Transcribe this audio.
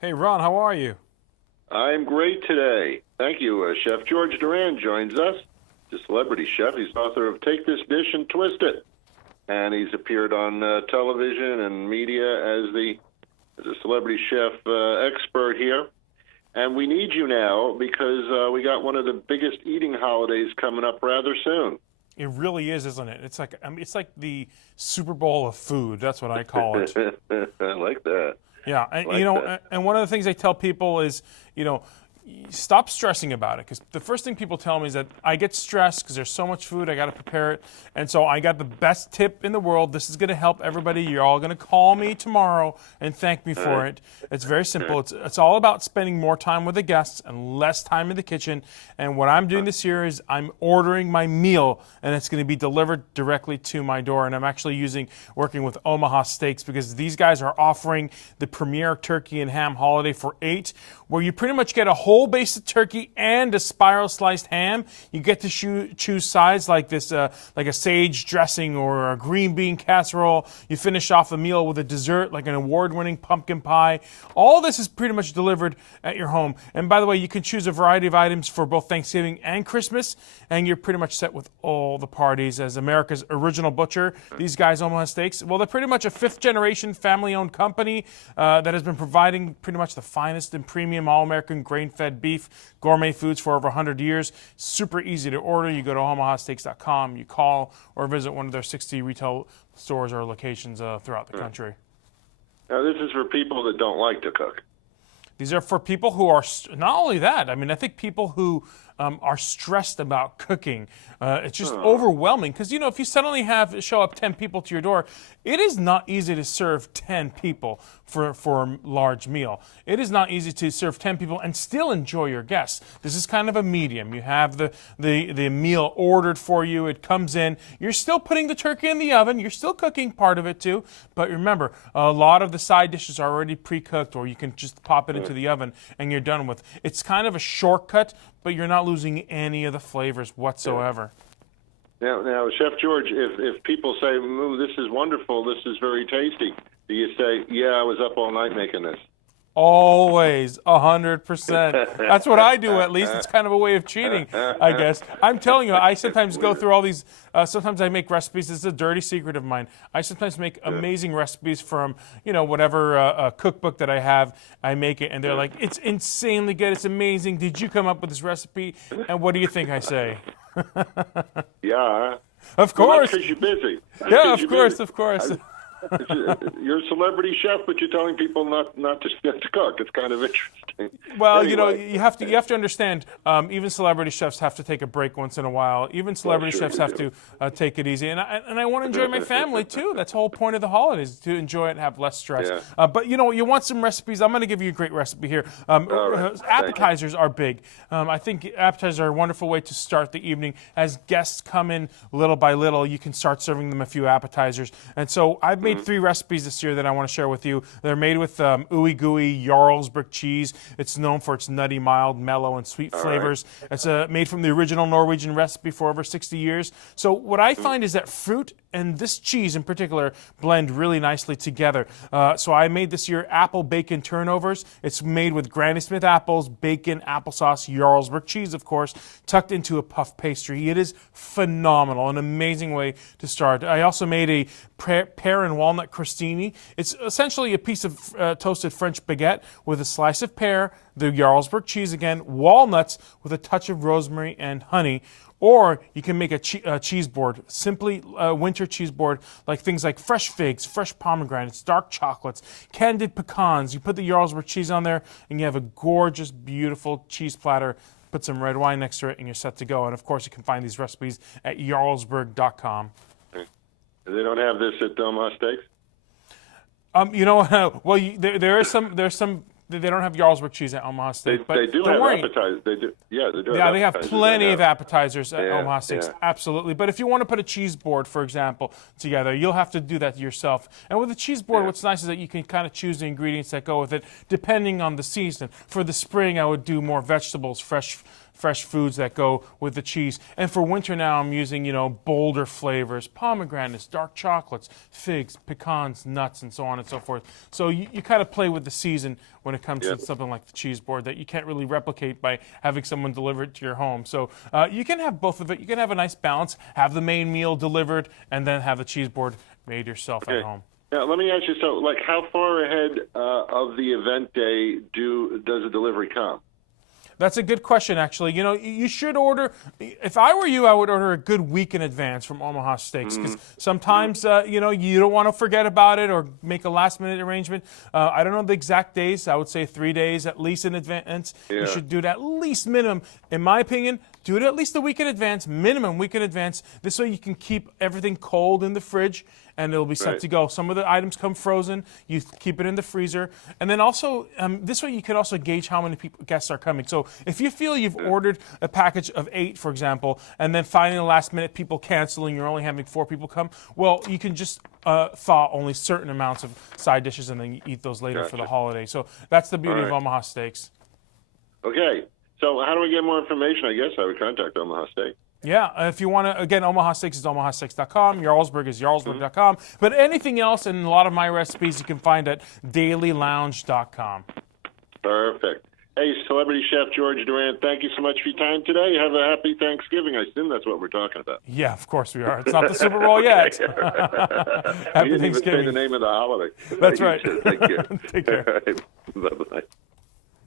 Hey, Ron, how are you? I'm great today. Thank you. Chef George Duran joins us. He's a celebrity chef. He's author of Take This Dish and Twist It. And he's appeared on television and media as a celebrity chef expert here. And we need you now because we got one of the biggest eating holidays coming up rather soon. It really is, isn't it? It's like the Super Bowl of food. That's what I call it. I like that. Yeah, and Like that. and one of the things I tell people is, stop stressing about it, because the first thing people tell me is that I get stressed because there's so much food, I got to prepare it, and so I got the best tip in the world. This is going to help everybody. You're all going to call me tomorrow and thank me for it. It's very simple. It's all about spending more time with the guests and less time in the kitchen. And what I'm doing this year is I'm ordering my meal, and it's going to be delivered directly to my door. And I'm actually working with Omaha Steaks, because these guys are offering the premier turkey and ham holiday for $8, where you pretty much get a whole base of turkey and a spiral sliced ham. You get to choose sides like this, like a sage dressing or a green bean casserole. You finish off the meal with a dessert like an award-winning pumpkin pie. All this is pretty much delivered at your home. And by the way, you can choose a variety of items for both Thanksgiving and Christmas, and you're pretty much set with all the parties. As America's original butcher, these guys, Omaha Steaks, well, they're pretty much a fifth-generation family-owned company that has been providing pretty much the finest and premium all-American grain-fed beef, gourmet foods for over 100 years. Super easy to order. You go to omahasteaks.com, you call, or visit one of their 60 retail stores or locations throughout the country. Now, this is for people that don't like to cook. These are for people who are, not only that, I mean, I think people who are stressed about cooking. It's just overwhelming, because, if you suddenly show up 10 people to your door, it is not easy to serve 10 people for a large meal. It is not easy to serve 10 people and still enjoy your guests. This is kind of a medium. You have the meal ordered for you. It comes in. You're still putting the turkey in the oven. You're still cooking part of it too. But remember, a lot of the side dishes are already pre-cooked, or you can just pop it into the oven and you're done with. It's kind of a shortcut, but you're not losing any of the flavors whatsoever. Now, Chef George, if people say, "Ooh, this is wonderful, this is very tasty," do you say, "Yeah, I was up all night making this"? Always, 100%. That's what I do, at least. It's kind of a way of cheating, I guess. I'm telling you, I sometimes go through all these, sometimes I make recipes. This is a dirty secret of mine. I sometimes make amazing recipes from, whatever cookbook that I have. I make it, and they're like, "It's insanely good. It's amazing. Did you come up with this recipe?" And what do you think I say? Yeah. Of course. Because you're busy. Yeah, of course, of course. You're a celebrity chef, but you're telling people not to cook. It's kind of interesting. Well, Anyway. you have to understand. Even celebrity chefs have to take a break once in a while. Even celebrity sure chefs we have to take it easy. And I want to enjoy my family too. That's the whole point of the holidays, to enjoy it and have less stress. Yeah. But you want some recipes? I'm going to give you a great recipe here. right. Appetizers are big. I think appetizers are a wonderful way to start the evening. As guests come in little by little, you can start serving them a few appetizers. And so I've made 3 recipes this year that I want to share with you. They're made with ooey gooey Jarlsberg cheese. It's known for its nutty, mild, mellow, and sweet flavors. It's made from the original Norwegian recipe for over 60 years. So what I find is that fruit and this cheese in particular blend really nicely together. So I made this year apple bacon turnovers. It's made with Granny Smith apples, bacon, applesauce, Jarlsberg cheese, of course, tucked into a puff pastry. It is phenomenal, an amazing way to start. I also made a pear and walnut crostini. It's essentially a piece of toasted French baguette with a slice of pear, the Jarlsberg cheese again, walnuts with a touch of rosemary and honey. Or you can make a cheese board, simply a winter cheese board, like things like fresh figs, fresh pomegranates, dark chocolates, candied pecans. You put the Jarlsberg cheese on there, and you have a gorgeous, beautiful cheese platter. Put some red wine next to it, and you're set to go. And of course, you can find these recipes at jarlsberg.com. They don't have this at Omaha Steaks? Well, there's some. They don't have Jarlsberg cheese at Omaha Steaks, but they do don't have worry. appetizers. They do. Yeah, they do. Yeah, they have appetizers. plenty of appetizers at Omaha Steaks, yeah. absolutely. But if you want to put a cheese board, for example, together, you'll have to do that yourself. And with a cheese board, what's nice is that you can kind of choose the ingredients that go with it, depending on the season. For the spring, I would do more vegetables, fresh fresh foods that go with the cheese. And for winter now, I'm using, bolder flavors, pomegranates, dark chocolates, figs, pecans, nuts, and so on and so forth. So you kind of play with the season when it comes to something like the cheese board that you can't really replicate by having someone deliver it to your home. So you can have both of it. You can have a nice balance, have the main meal delivered, and then have the cheese board made yourself at home. Now, let me ask you, so how far ahead of the event day does the delivery come? That's a good question, actually. You should order. If I were you, I would order a good week in advance from Omaha Steaks, because sometimes you don't want to forget about it or make a last-minute arrangement. I don't know the exact days. I would say 3 days at least in advance. Yeah. You should do it at least minimum. In my opinion, do it at least a week in advance, minimum week in advance. This way you can keep everything cold in the fridge, and it'll be set to go. Some of the items come frozen. You keep it in the freezer. And then also, this way you can also gauge how many guests are coming. So if you feel you've ordered a package of 8, for example, and then finding the last minute people canceling, you're only having 4 people come, well, you can just thaw only certain amounts of side dishes and then you eat those later for the holiday. So that's the beauty of Omaha Steaks. Okay. So how do we get more information? I guess I would contact Omaha Steak. Yeah, if you want to, again, Omaha Steaks is omahasteaks.com, Jarlsberg is jarlsberg.com, but anything else and a lot of my recipes you can find at dailylounge.com. Perfect. Hey, Celebrity Chef George Duran, thank you so much for your time today. Have a happy Thanksgiving. I assume that's what we're talking about. Yeah, of course we are. It's not the Super Bowl yet. I didn't even say the name of the holiday. That's right. Thank you. Take care. All right. Bye-bye.